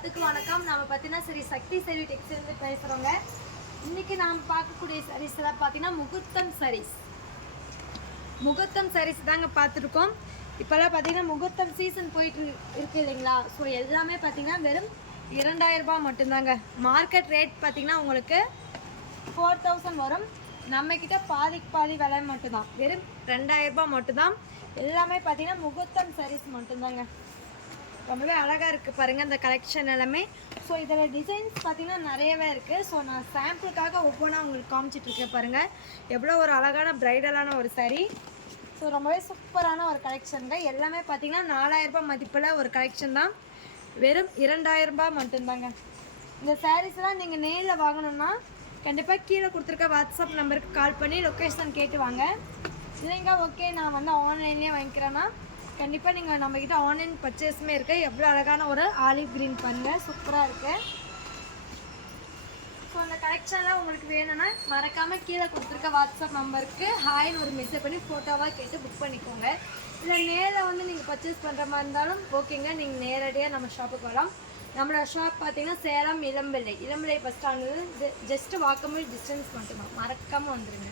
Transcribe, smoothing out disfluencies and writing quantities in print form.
எல்லாத்துக்கும் வணக்கம். நம்ம பார்த்தீங்கன்னா சரி சக்தி சேரி டெக்ஸ்டைல்ஸ் பேசுகிறோங்க. இன்றைக்கி நாம் பார்க்கக்கூடிய சாரீஸ் எல்லாம் பார்த்தீங்கன்னா முகூர்த்தம் சாரீஸ் தாங்க பார்த்துருக்கோம். இப்போல்லாம் பார்த்தீங்கன்னா முகூர்த்தம் சீசன் போயிட்டு இருக்கு இல்லைங்களா? ஸோ எல்லாமே பார்த்தீங்கன்னா வெறும் 2000 ரூபாய் மட்டும்தாங்க. மார்க்கெட் ரேட் பார்த்தீங்கன்னா உங்களுக்கு 4000 வரும். நம்மக்கிட்ட பாதி விலை மட்டும்தான், வெறும் 2000 ரூபாய் மட்டும்தான். எல்லாமே பார்த்தீங்கன்னா முகூர்த்தம் சாரீஸ் மட்டும்தாங்க. ரொம்பவே அழகாக இருக்குது பாருங்கள் இந்த கலெக்ஷன் எல்லாமே. ஸோ இதில் டிசைன்ஸ் பார்த்திங்கன்னா நிறையவே இருக்குது. ஸோ நான் சாம்பிளுக்காக ஒவ்வொன்றா உங்களுக்கு காமிச்சிட்ருக்கேன் பாருங்கள். எவ்வளோ ஒரு அழகான ப்ரைடலான ஒரு சாரீ. ஸோ ரொம்பவே சூப்பரான ஒரு கலெக்ஷனுங்க. எல்லாமே பார்த்திங்கன்னா 4000 ரூபாய் மதிப்பில் ஒரு கலெக்ஷன் தான். வெறும் 2000 ரூபாய் மட்டும்தாங்க. இந்த சாரீஸ்லாம் நீங்கள் நேரில் வாங்கணுன்னா கண்டிப்பாக கீழே கொடுத்துருக்க வாட்ஸ்அப் நம்பருக்கு கால் பண்ணி லொக்கேஷன் கேட்டு வாங்க. இல்லைங்க ஓகே நான் வந்து ஆன்லைன்லேயே வாங்கிக்கிறேன்னா கண்டிப்பாக நீங்கள் நம்மக்கிட்ட ஆன்லைன் பர்ச்சேஸுமே இருக்குது. எவ்வளோ அழகான ஒரு ஆலிவ் க்ரீன் பாருங்கள், சூப்பராக இருக்குது. ஸோ அந்த கலெக்ஷன்லாம் உங்களுக்கு வேணும்னா மறக்காமல் கீழே கொடுத்துருக்க வாட்ஸ்அப் நம்பருக்கு ஹாய்னு ஒரு மெசேஜ் பண்ணி ஃபோட்டோவாக கேட்டு புக் பண்ணிக்கோங்க. இல்லை நேரில் வந்து நீங்கள் பர்ச்சேஸ் பண்ணுற மாதிரி இருந்தாலும் ஓகேங்க, நீங்கள் நேரடியாக நம்ம ஷாப்புக்கு வரலாம். நம்மளோட ஷாப் பார்த்தீங்கன்னா Salem Elampillai bus stand just walkable distance மட்டும்தான். மறக்காமல் வந்துடுங்க.